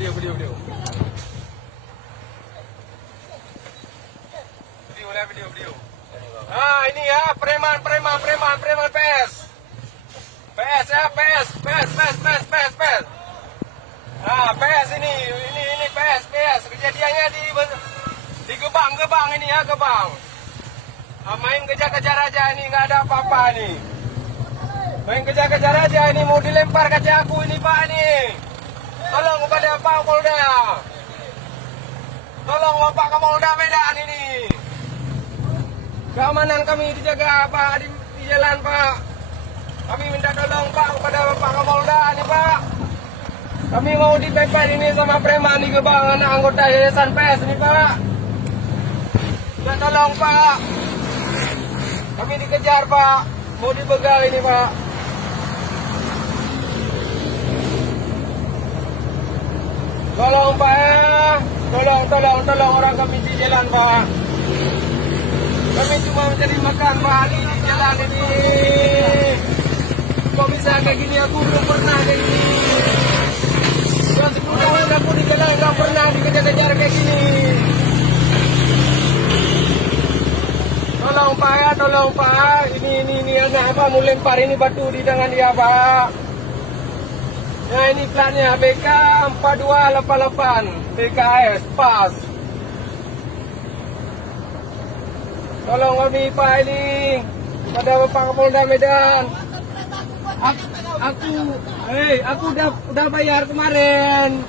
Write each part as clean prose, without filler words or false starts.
Video. Video. Ah, ini ya, preman PS. PS ya, PS. Ah, PS ini PS. Kejadiannya di Gebang ini ya, Gebang. Ah, main kejar-kejar aja ini, nggak ada apa-apa nih. Main kejar-kejar aja ini, mau dilempar kaca aku ini Pak ini. Tolong kepada Pak Kapolda. Tolong Pak Kapolda Medan ini. Keamanan kami dijaga Pak di jalan Pak. Kami minta tolong Pak kepada Pak Kapolda nih Pak. Kami mau dipepet ini sama preman di Gebang, anak anggota Yayasan PS nih Pak. Minta tolong Pak. Kami dikejar Pak. Mau dibegal ini Pak. Tolong Pak ya. Tolong orang kami di jalan Pak. Kami cuma mencari makan Pak di jalan ini. Kok bisa kayak gini, aku belum pernah kayak gini. Sudah 10 tahun aku di jalan nggak pernah dikejar-kejar kayak gini. Tolong Pak. Ini anak apa mau lempar ini batu di tangan dia Pak. Nah ini platnya BK 4288 BKS pas. Tolong kami Pak ini pada Bapak Kapolda Medan. Aku udah bayar kemarin.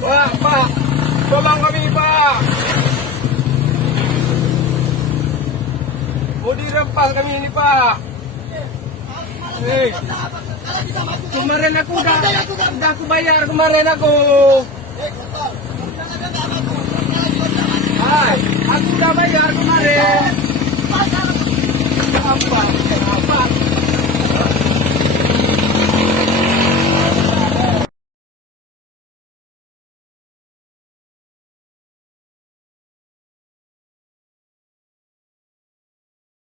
Wah, Pak, tolong kami, Pak. Mau dirempas kami ini, Pak. Kemarin aku udah aku bayar kemarin aku. Aku udah bayar kemarin. Apa?